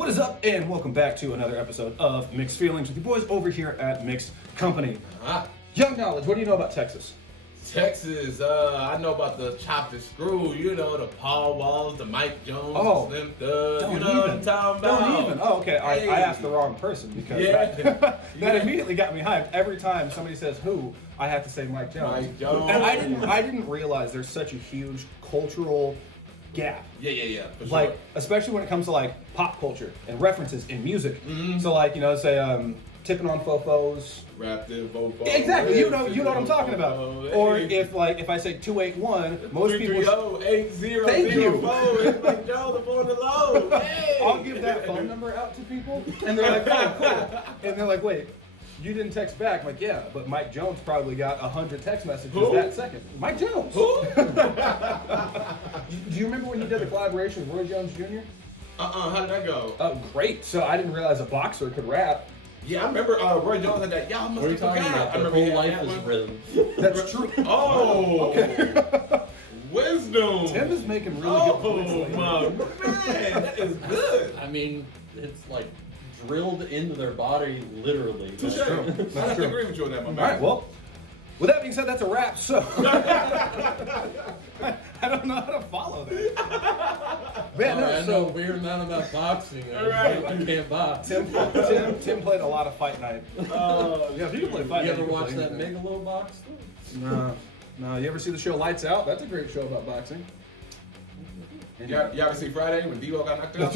What is up, and welcome back to another episode of Mixed Feelings with the boys over here at Mixed Company. Young Knowledge, what do you know about Texas? Texas, I know about the Chopped and Screw, the Paul Walls, the Mike Jones, the Slim Thug, what I'm talking about. Don't even. Oh, okay. Hey. I asked the wrong person because that immediately got me hyped. Every time somebody says who, I have to say Mike Jones. Mike Jones. And I didn't realize there's such a huge cultural gap. Yeah, for sure. Like, especially when it comes to like pop culture and references in music. Mm-hmm. So like, say tipping on fofos. Raptive, Vopo. Exactly, you know what I'm talking about. Hey. Or if I say 281, most people. 330-8004, Thank you. It's Mike Jones upon the low. Hey. I'll give that phone number out to people, and they're like, "Oh, cool," and they're like, "Wait, you didn't text back?" I'm like, "Yeah, but Mike Jones probably got 100 text messages that second." Mike Jones. Who? Do you remember when he did the collaboration with Roy Jones Jr.? How did that go? Oh, great! So I didn't realize a boxer could rap. Yeah, I remember Roy Jones had that. Y'all must What are you have talking forgot. about? I Their remember whole he life had is that one. rhythm. That's true. Oh, wisdom. Tim is making really good points Oh lately. my man, that is good. I mean, it's like drilled into their body, literally. Touche. true. I That's have true. to agree with you on that, my man. All right, well, with that being said, that's a wrap. So I don't know how to follow that. Man, Oh, no, I so know a weird amount about boxing. Right. I can't box. Tim played a lot of Fight Night. Yeah, if you can play Fight You Night, ever can watch play that anything. Megalo box? No. You ever see the show Lights Out? That's a great show about boxing. Y'all ever see Friday when Devo got knocked out?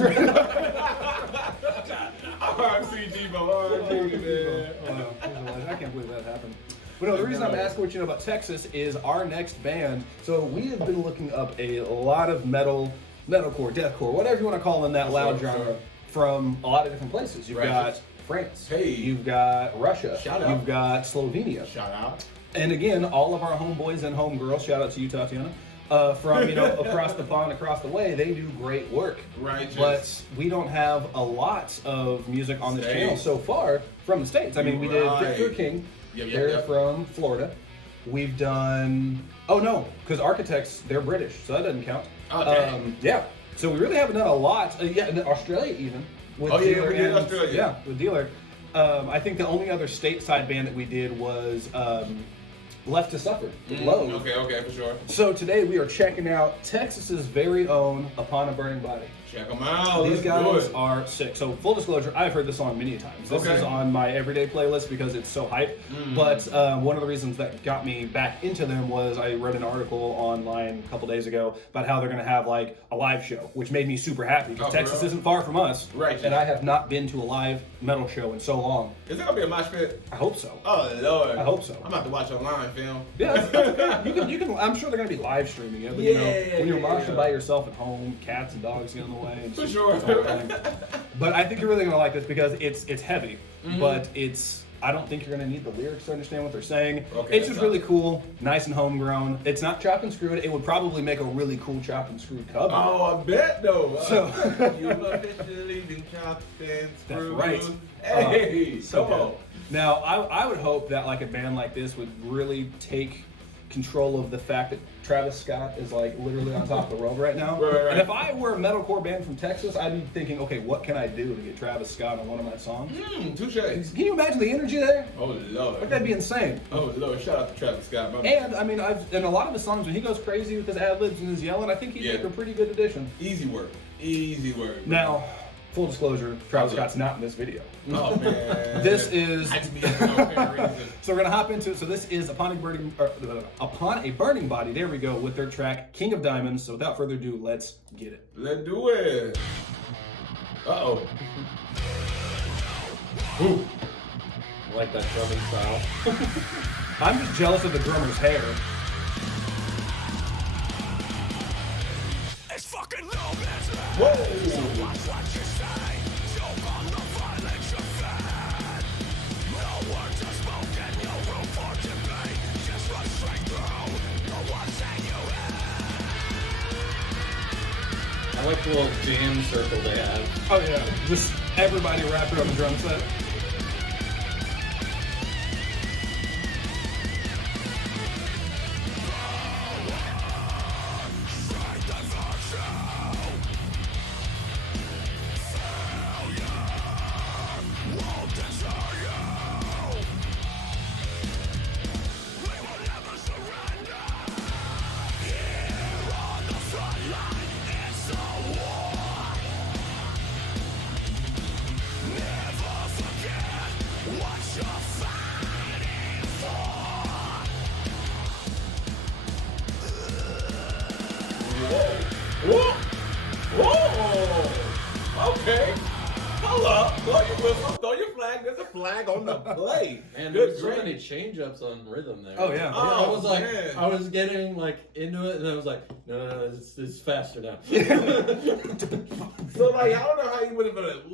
RMC Devo, RMC, man. I can't believe that happened. But no, the reason I'm asking what you know about Texas is our next band. So we have been looking up a lot of metalcore, deathcore, whatever you want to call in that loud Sure. genre, from a lot of different places. You've Right. got France. Hey. You've got Russia. Shout out. You've got Slovenia. Shout out. And again, all of our homeboys and homegirls, shout out to you, Tatiana, from across the pond, across the way, they do great work. Righteous. But we don't have a lot of music on this States. channel so far from the States. I mean, we did Right. Victor King. Yep, They're yep. from Florida. We've done. Oh no, because Architects, they're British, so that doesn't count. Oh, dang. Yeah. So we really haven't done a lot. In Australia even. With Oh, yeah, Dealer we did and- Australia. Yeah, with Dealer. I think the only other stateside band that we did was Left to Suffer. Low. Okay, for sure. So today we are checking out Texas's very own Upon a Burning Body. Check them out. These Let's do guys it. are sick. So full disclosure, I've heard this song many times. This Okay. is on my everyday playlist because it's so hype. But one of the reasons that got me back into them was I read an article online a couple days ago about how they're going to have like a live show, which made me super happy because Oh, for Texas real? isn't far from us. Right. And I have not been to a live metal show in so long. Is there gonna be a mosh pit? I hope so. Oh Lord. I hope so. I'm about to watch online film. Yeah, that's okay. You can. I'm sure they're going to be live streaming it. But when you're moshing Yeah. by yourself at home, cats and dogs get in the way. And For it's- sure. it's all fine. But I think you're really gonna like this because it's heavy, Mm-hmm. but I don't think you're gonna need the lyrics to understand what they're saying. Okay, It's just that's really cool, nice and homegrown. It's not chopped and screwed. It would probably make a really cool chopped and screwed cover. Oh, I bet though. So- you officially been chopped and That's screwed. right. Hey, So come on. good. Now I would hope that like a band like this would really take control of the fact that Travis Scott is like literally on top of the world right now. Right. And if I were a metalcore band from Texas, I'd be thinking, okay, what can I do to get Travis Scott on one of my songs? Touche. Can you imagine the energy there? Oh Like, Lord. that'd be insane. Oh Lord. Shout out to Travis Scott. My And I mean, in a lot of his songs when he goes crazy with his ad libs and his yelling, I think he'd Yeah. make a pretty good addition. Easy work. Easy work. Now, full disclosure, Travis Scott's not in this video. Oh man. This is. I just be for no apparent reason. So we're gonna hop into it. So this is Upon a Burning Body. There we go with their track King of Diamonds. So without further ado, let's get it. Let's do it. Uh-oh. Ooh. I like that drumming style. I'm just jealous of the drummer's hair. Whoa. I like the little jam circle they have. Oh yeah, just everybody wrapped around the drum set. Okay. Hold up. Throw your whistle. Throw your flag. There's a flag on the play. And Good there's so grief. many change-ups on rhythm there. Oh, yeah. I was like, man. I was getting like into it, and I was like, no, it's faster now. So like, I don't know how you would have been like,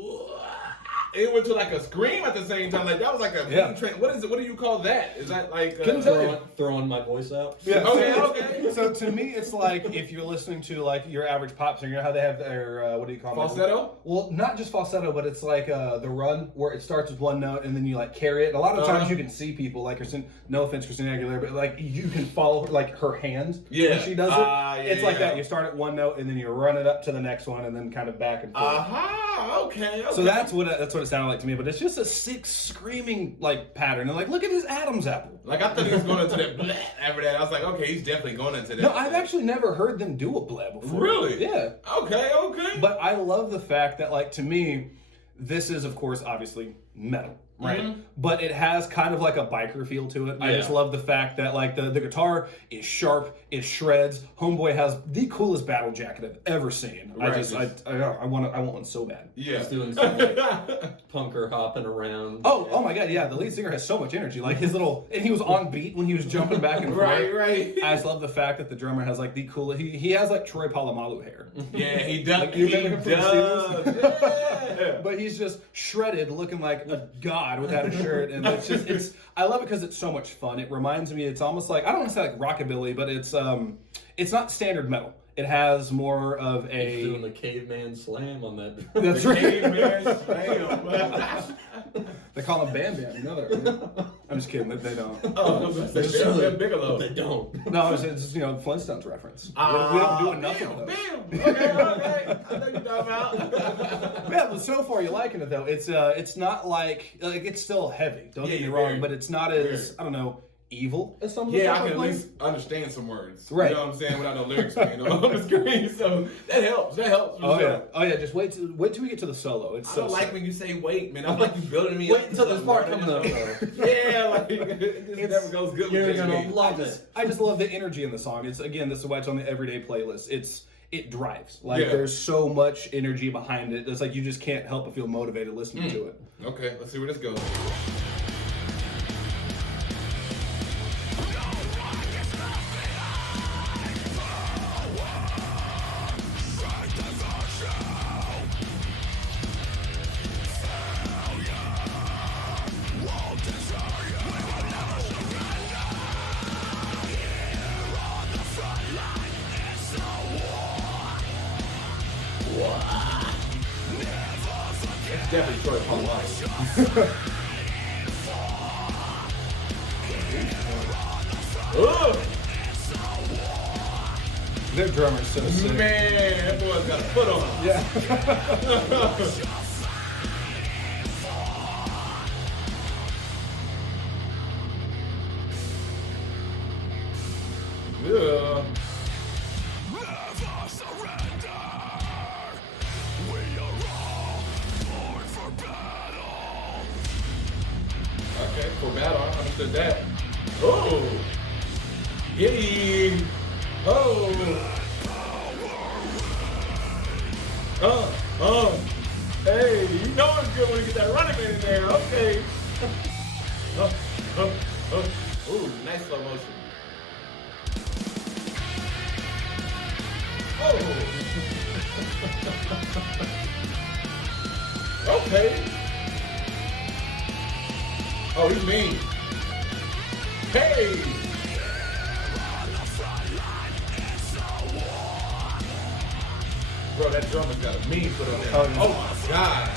it went to like a scream at the same time. Like that was like a Yeah. what is it? What do you call that? Is that like Couldn't tell you. throwing my voice out. Yeah. Okay. So to me, it's like if you're listening to like your average pop singer, you know how they have their what do you call it? Falsetto? Well, not just falsetto, but it's like the run where it starts with one note and then you like carry it. And a lot of times you can see people like Christina. No offense, Christina Aguilera, but like you can follow like her hands Yeah. when she does it. Yeah, it's like yeah. that. You start at one note and then you run it up to the next one and then kind of back and forth. Aha. Okay. So that's what it sounded like to me. But it's just a sick screaming like pattern. And like, look at his Adam's apple. Like I thought he was going into that bleh after that. I was like, okay, he's definitely going into that. No, I've actually never heard them do a bleh before. Really? Yeah. Okay. But I love the fact that, like, to me, this is, of course, obviously metal, right? Mhm. But it has kind of like a biker feel to it. I Yeah. just love the fact that, like, the guitar is sharp, it shreds. Homeboy has the coolest battle jacket I've ever seen. Right. I want one so bad. Yeah. He's doing some like punker hopping around. Oh my God, yeah. The lead singer has so much energy. Like his little, and he was on beat when he was jumping back and forth. right. I just love the fact that the drummer has like the coolest. He has like Troy Polamalu hair. Yeah, he does. Like, you he remember him from the does. Steelers? Yeah. But he's just shredded, looking like a god without a shirt, and it's. I love it because it's so much fun. It reminds me. It's almost like I don't want to say like rockabilly, but it's not standard metal. It has more of He's doing a. the caveman slam on that. That's The right. caveman slam. They call him Bam Bam. You know that? I'm just kidding. They don't. Oh, I'm gonna say Bam Bigelow. They don't. No, it's just Flintstones reference. We don't do enough bam, of those. bam. Okay. I know you're talking about. Yeah, but so far you're liking it though. It's not like it's still heavy. Don't get me wrong, very, but it's not as very. I don't know evil as some of the Yeah, stuff I can at play. least understand some words. Right. You know what I'm saying? Without no lyrics being on the screen. So that helps. That helps. Oh sure. yeah. Just wait till we get to the solo. It's I so don't like sick. when you say wait, man. I like you building me Wait up. until to this part something, comes up. right? Yeah, like it just never goes good You're with gonna me. love it. I just love the energy in the song. It's again, this is why it's on the everyday playlist. It drives. Like Yeah. there's so much energy behind it. It's like you just can't help but feel motivated listening to it. Okay, let's see where this goes. It's definitely Troy Polamalu. Ugh. Their drummer's so sick. Man, that boy's got a foot on him. Yeah. Yeah. Okay, for battle, I understood that. Oh! Yay! Oh! Hey, you know it's good when you get that running man in there. Okay. Ooh, nice slow motion. Oh! Okay. Oh, he's mean. Hey! Bro, that drummer's got a mean foot on there. Oh, yeah. Oh my god.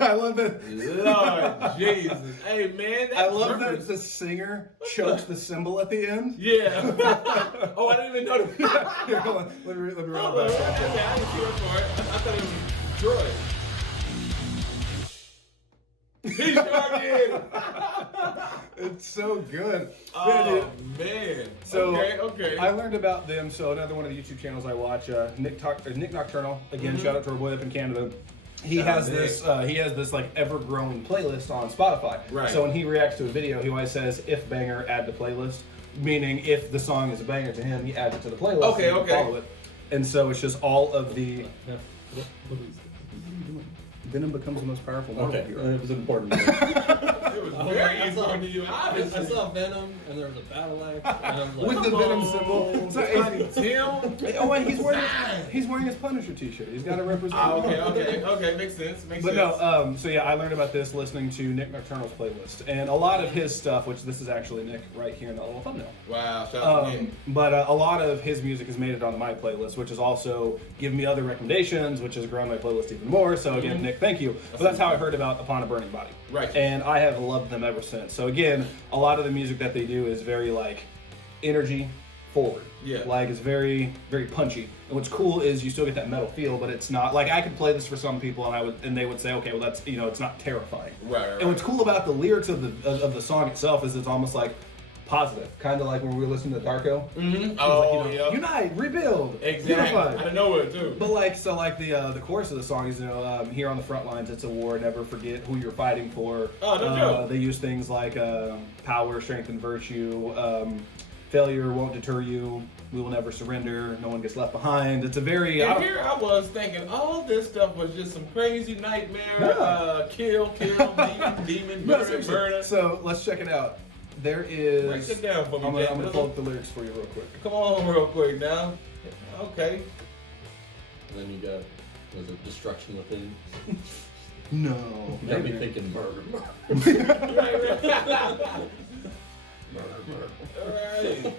I love that. Lord Jesus. Hey man, that I love drummer's- that the singer chokes the cymbal at the end. Yeah. Oh, I didn't even know that. Here, hold on. Let me run it Oh, back. I didn't see it for it. I thought it was Troy. He sure did. It's so good. Oh man. So okay. I learned about them. So another one of the YouTube channels I watch, Nick Nocturnal. Again, shout out to our boy up in Canada. He has this like ever-growing playlist on Spotify. Right. So when he reacts to a video, he always says, "If banger, add to playlist." Meaning, if the song is a banger to him, he adds it to the playlist. Okay, and you can okay. follow it. And so it's just all of the. Venom becomes the most powerful Marvel Okay, hero. it was important. It was very I saw- important to you, obviously. I saw Venom, and there was a battle axe, and I was like, With the Come Venom on, symbol. So Tiny Tim. oh, and he's wearing his Punisher t-shirt. He's got to represent. Oh, okay, makes sense. But no, so yeah, I learned about this listening to Nick Nocturnal's playlist, and a lot of his stuff, which this is actually Nick right here in the little thumbnail. Wow, shout out to him. But a lot of his music has made it onto my playlist, which has also given me other recommendations, which has grown my playlist even more. So again, Nick, thank you. But that's how I heard about Upon a Burning Body. Right. And I have loved them ever since. So again, a lot of the music that they do is very like energy forward. Yeah. Like it's very, very punchy. And what's cool is you still get that metal feel, but it's not like I could play this for some people and they would say, okay, well that's it's not terrifying. Right. And what's cool about the lyrics of the song itself is it's almost like positive, kind of like when we were listening to Darko. Mm-hmm. Oh, Like, yeah. Unite, rebuild, Exactly. unify. Out of nowhere too. But like the chorus of the song is here on the front lines it's a war, never forget who you're fighting for. Oh, no joke. They use things like power, strength, and virtue. Failure won't deter you. We will never surrender. No one gets left behind. It's a very And here I was thinking all this stuff was just some crazy nightmare, Yeah. kill, demon, No, murder, seriously. murder. So let's check it out. There is. Break it down for me, I'm gonna Jack. pull up the lyrics for you real quick. Come on real quick now. Okay. and then you got, was it Destruction Within? No. You got me thinking murder. Alright.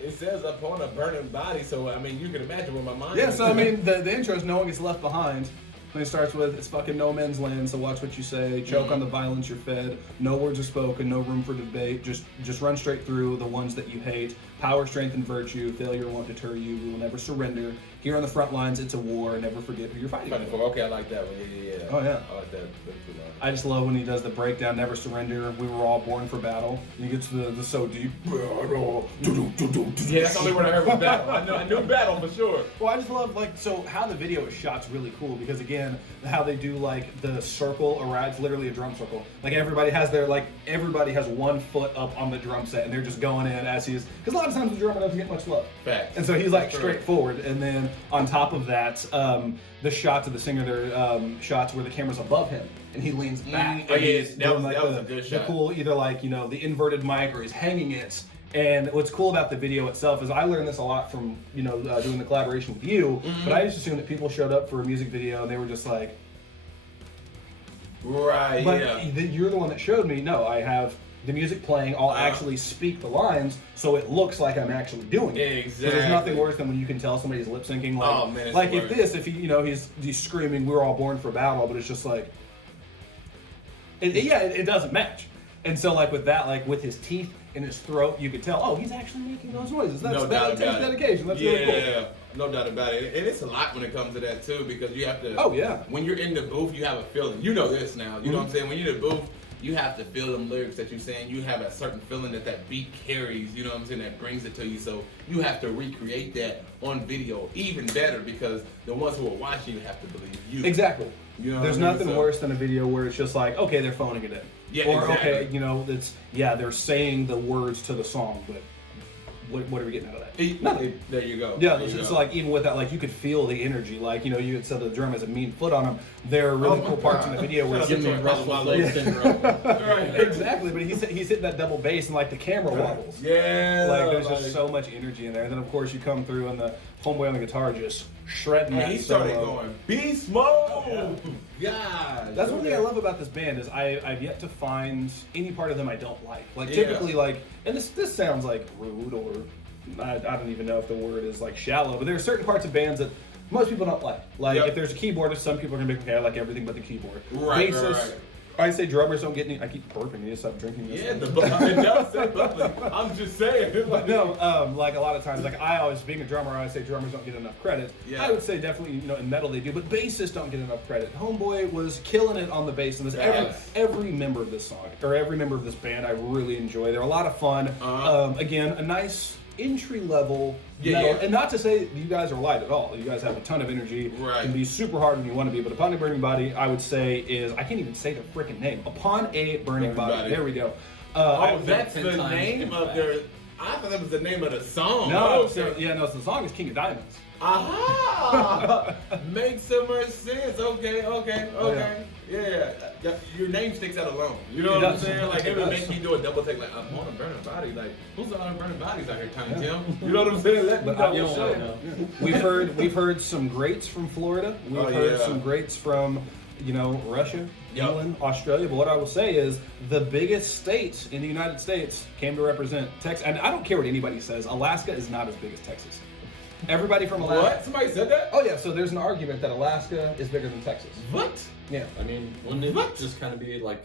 It says upon a burning body, so I mean you can imagine where my mind Yeah, is. so I mean, the intro is no one gets left behind. And it starts with, it's fucking no man's land, so watch what you say. Choke on the violence you're fed. No words are spoken, no room for debate. Just run straight through the ones that you hate. Power, strength, and virtue. Failure won't deter you. We will never surrender. Here on the front lines, it's a war. Never forget who you're fighting for. Okay, I like that one. Yeah. Oh, yeah. I like that. I just love when he does the breakdown, never surrender. We were all born for battle. And he gets the so deep. Yeah, that's the only word I heard was battle. I knew battle for sure. Well, I just love so how the video is shot's really cool because again, how they do like the circle around, it's literally a drum circle. Like everybody has one foot up on the drum set and they're just going in as he's, because a lot of times the drummer doesn't get much love. Facts. And so he's like True. straightforward. And then on top of that, the shots of the singer, they're shots where the camera's above him and he leans back. Oh, and yeah, he's that doing, was a good the shot. cool, either like, the inverted mic or he's hanging it. And what's cool about the video itself is I learned this a lot from, doing the collaboration with you, but I just assumed that people showed up for a music video and they were just like, Right, but yeah. you're the one that showed me, no, I have the music playing, I'll actually speak the lines so it looks like I'm actually doing it. Exactly. So there's nothing worse than when you can tell somebody's lip syncing. Like, Oh, man, it's like the if worst. he's screaming, we're all born for battle, but it's just like, it doesn't match. And so like with that, like with his teeth in his throat, you could tell, oh, he's actually making those noises. That's No doubt that takes about it. dedication. That's really cool. No doubt about it. And it's a lot when it comes to that too, because you have to. Oh, yeah. When you're in the booth, you have a feeling. You know this now. You know what I'm saying? When you're in the booth, you have to feel them lyrics that you're saying. You have a certain feeling that beat carries. You know what I'm saying? That brings it to you. So you have to recreate that on video even better because the ones who are watching you have to believe you. Exactly. You know There's what I mean? nothing So- worse than a video where it's just like, okay, they're phoning it in. Yeah, or exactly. okay, they're saying the words to the song, but what are we getting out of that? Nothing. There you go. Yeah, There you it's go. like even with that, like you could feel the energy. Like you had said the drum has a mean foot on him. There are really Oh my cool parts in God. the video where Shout it's out to Give me Troy restless Polamalu. leg syndrome. Right. exactly, but he's hitting that double bass and like the camera wobbles. Yeah. Like there's just so much energy in there. And then of course you come through and the homeboy on the guitar just shredding And that he started solo. going beast mode. God. That's one thing I love about this band is I've yet to find any part of them I don't like. Like Yeah. typically and this sounds like rude or I don't even know if the word is like shallow, but there are certain parts of bands that most people don't like. Like Yep. if there's a keyboardist, some people are gonna be okay, I like everything but the keyboard. Right, Bassist, right. I say drummers don't get any. I keep burping. I need to stop drinking this. Yeah, one. it does say bubbly. I'm just saying. But no, like a lot of times, like I always, being a drummer, I say drummers don't get enough credit. Yeah. I would say definitely, in metal they do, but bassists don't get enough credit. Homeboy was killing it on the bass, and Yes. every member of this song, or every member of this band, I really enjoy. They're a lot of fun. Again, a nice entry level metal. Yeah. And not to say that you guys are light at all. You guys have a ton of energy. Right. Can be super hard when you want to be. But Upon a Burning Body, I would say is, I can't even say the freaking name. Upon a Burning Body. There we go. Oh, that's 10 the times name of impact. their. I thought that was the name of the song. No, Okay. so the song is King of Diamonds. Aha! Makes so much sense. Okay. Oh, Yeah. Your name sticks out alone. You know It what I'm does. saying? Like, it It would does. make me do a double take, like, I'm on a burning body. Like, who's on burning bodies out here, Tiny Tim? You know what I'm saying? Let me But know. I- You what's don't up. know. We've heard some greats from Florida. We've Oh, heard yeah. some greats from, Russia, Yep. England, Australia. But what I will say is the biggest state in the United States came to represent Texas. And I don't care what anybody says. Alaska is not as big as Texas. Everybody from Alaska. What? Somebody said that? Oh yeah. So there's an argument that Alaska is bigger than Texas. What? Yeah. I mean, wouldn't it What? just kind of be like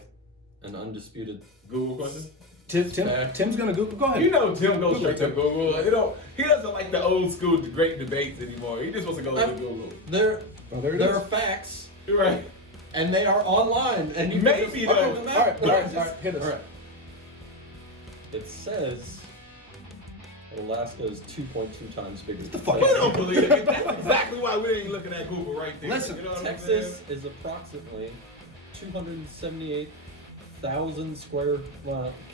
an undisputed? Google question? Tim's gonna Google. Go ahead. You know Tim goes Google straight to it. Google. He doesn't like the old school great debates anymore. He just wants to go to Google. There, Oh, there it there is. are facts, You're right. and they are online, and you Maybe can just though. find them out. All right. Hit us. All right. It says Alaska is 2.2 times bigger. the than fuck? We Texas. don't believe it. That's exactly why we ain't looking at Google right there. Listen, you know what Texas is approximately 278,000 square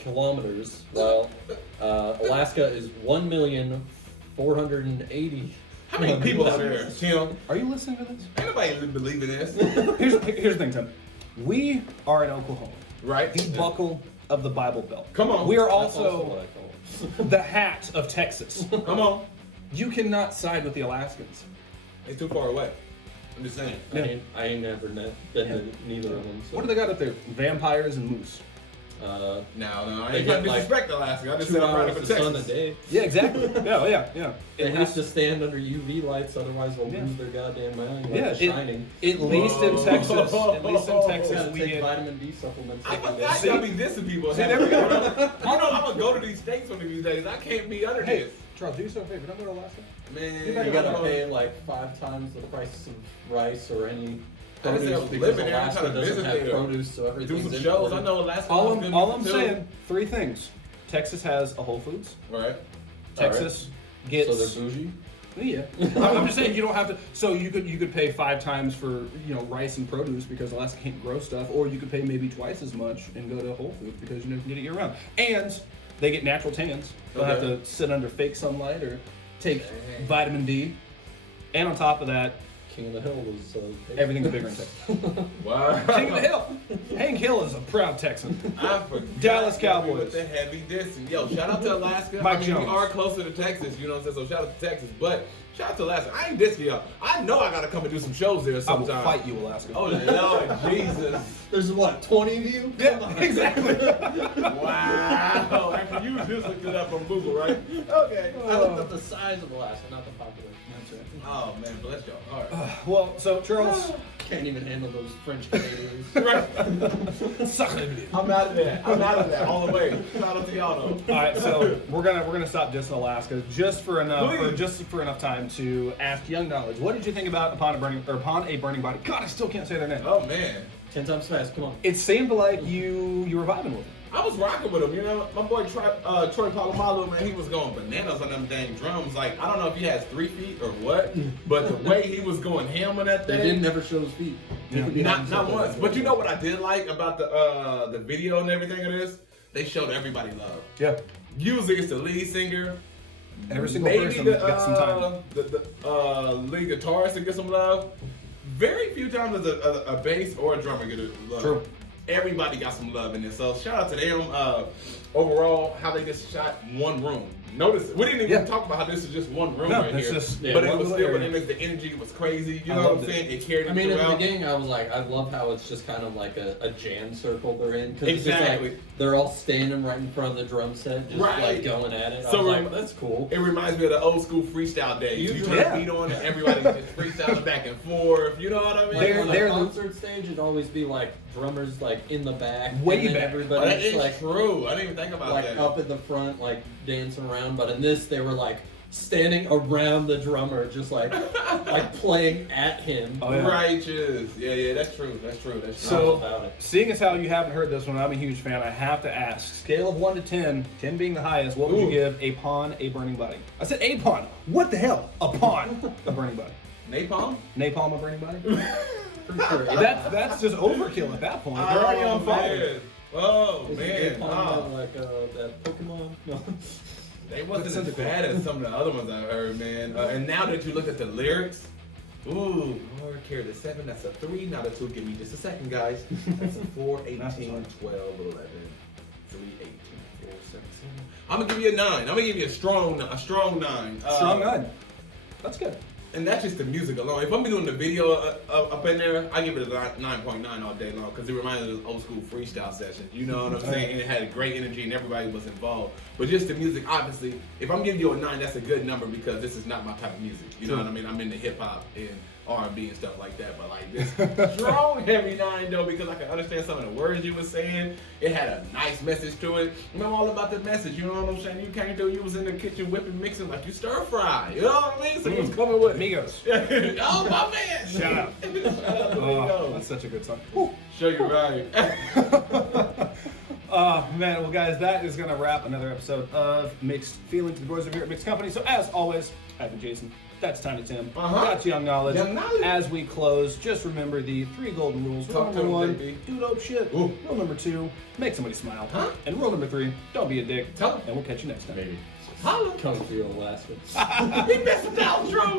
kilometers, while Alaska is 1,480,000. How many people out there, Tim? Are you listening to this? Ain't nobody believing this. Here's the thing, Tim. We are in Oklahoma, Right? the buckle of the Bible Belt. Come on. We are That's also also what I call it. the hat of Texas. Come on. You cannot side with the Alaskans. It's too far away. I'm just saying. I ain't never been to neither of them. So. What do they got up there? Vampires and moose. No, I They ain't get trying to like disrespect Alaska. I just 2 said I'm right hours up of in sun a Texas. day. Yeah, exactly. yeah. They At have least- to stand under UV lights, otherwise they'll lose their goddamn mind. Like Yeah, The Shining. At least in Whoa. Texas. At least in You Texas, gotta we take get. vitamin D supplements. I every day. forgot y'all be dissing people. See, there we go. You know, I'm gonna go to these states one of these days. I can't be under Hey, this. Charles, do yourself a favor. Don't go to Alaska. Man, You gotta pay like 5 times the price of rice or any I just produce said because living there, I'm Alaska trying to doesn't visit have there. produce, so do everything's some shows. imported. I know Alaska. All does I'm good too. saying, 3 things. Texas has a Whole Foods. Right. Texas So gets. they're bougie. Yeah, I'm just saying you don't have to. So you could pay 5 times for rice and produce because Alaska can't grow stuff, or you could pay maybe twice as much and go to Whole Foods because you can get it year round. And they get natural tans. They'll have Okay. to sit under fake sunlight or take Dang. vitamin D. And on top of that, King of the Hill was everything's bigger in Texas. Wow. King of the Hill. Hank Hill is a proud Texan. I forgot Dallas that we Cowboys. with the heavy dissing. Yo, shout out to Alaska. Mike We Jones. are closer to Texas, you know what I'm saying? So shout out to Texas. But shout out to Alaska. I ain't dissing y'all. I know I gotta come and do some shows there I will sometime. fight you, Alaska. Oh Lord Jesus. There's what, 20 of you? Yeah, exactly. Wow. After you just looked it up on Google, right? Okay. I looked up the size of Alaska, not the population. Oh man, bless y'all. All right. Well, so Charles, Can't even handle those French Canadians. Right. suck it. I'm out of that. I'm out of that all the way. Shout out to y'all though. All right, so we're gonna stop dissing Alaska just for enough Please. time to ask Young Knowledge. What did you think about Upon a Burning Body? God, I still can't say their name. Oh man. 10 times fast, come on. It seemed like you were vibing with them. I was rocking with him, you know. My boy Troy Polamalu, man, he was going bananas on them dang drums. Like, I don't know if he has 3 feet or what, but the way he was going ham on that They thing. didn't never show his feet. He Yeah. could be Not hiding something. once. But you know what I did like about the video and everything of this? They showed everybody love. Yeah. Usually it's the lead singer. Every single Maybe person the, got some time. The lead guitarist to get some love. Very few times does a bass or a drummer get love. True. Everybody got some love in this. So shout out to them. Overall, how they just shot one room. notice it. We didn't even Yeah. talk about how this is just one room No, right it's here. just- yeah, but it one was little still, area. and the energy was crazy. You I know what I'm loved it. saying? It carried I mean, it at the throughout. beginning, I was like, I love how it's just kind of like a jam circle they're in. Cause it's just Exactly. like, they're all standing right in front of the drum set, just Right. like going at it. I So was rem- like, that's cool. It reminds me of the old school freestyle days. You Usually- turn Yeah. the beat on and everybody's just freestyling back and forth. You know what I mean? Like on They're a the- concert stage, it'd always be like drummers like in the back, Way and then back. Oh, everybody that is like true. I didn't even think about like that. up at the front, like dancing around. But in this, they were like standing around the drummer, just like playing at him. Oh, yeah. Righteous. Yeah, that's true. That's true. That's true. So, about it. seeing as how you haven't heard this one, I'm a huge fan. I have to ask: scale of 1 to 10, 10 being the highest, what would you Ooh. give a pawn a burning body? I said a pawn. What the hell? A pawn, a burning body. Napalm? Napalm, a burning body. For sure. That's just overkill at that point. They're already on fire. Man. Oh Is man. it Oh. like that Pokemon? No. They wasn't That's as bad as some of the other ones I heard, man. And now that you look at the lyrics, ooh, Lord, carry the 7, that's a 3, not a 2. Give me just a second, guys. That's a 4, 18, 12, 11, 3, 18, 4, 17. I'm gonna give you a 9. I'm gonna give you a strong 9. Strong 9. That's good. And that's just the music alone. If I'm doing the video up in there, I give it a 9.9 all day long because it reminds me of those old school freestyle sessions. You know what I'm saying? And it had great energy and everybody was involved. But just the music, obviously, if I'm giving you a 9, that's a good number because this is not my type of music. You know what I mean? I'm into hip hop and R&B and stuff like that. But like this strong, heavy 9 though because I can understand some of the words you were saying. It had a nice message to it. And I'm all about the message. You know what I'm saying? You came through, you was in the kitchen whipping, mixing like you stir fry. You know what I mean? So you was coming with it. Migos. Oh my man! Shout out. There you Oh, go. that's such a good song. Woo. Show you right. Man, well, guys, that is going to wrap another episode of Mixed Feelings, the boys over here at Mixed Company. So, as always, I've been Jason. That's Tiny Tim. Uh-huh. That's Young Knowledge. Young Knowledge. As we close, just remember the 3 golden rules. Rule Talk to number 1, them, baby. do dope shit. Ooh. Rule number 2, make somebody smile. Huh? And rule number 3, don't be a dick. Tell 'em. And we'll catch you next time. Maybe. Holla. Come to Alaska. He messed with the outro.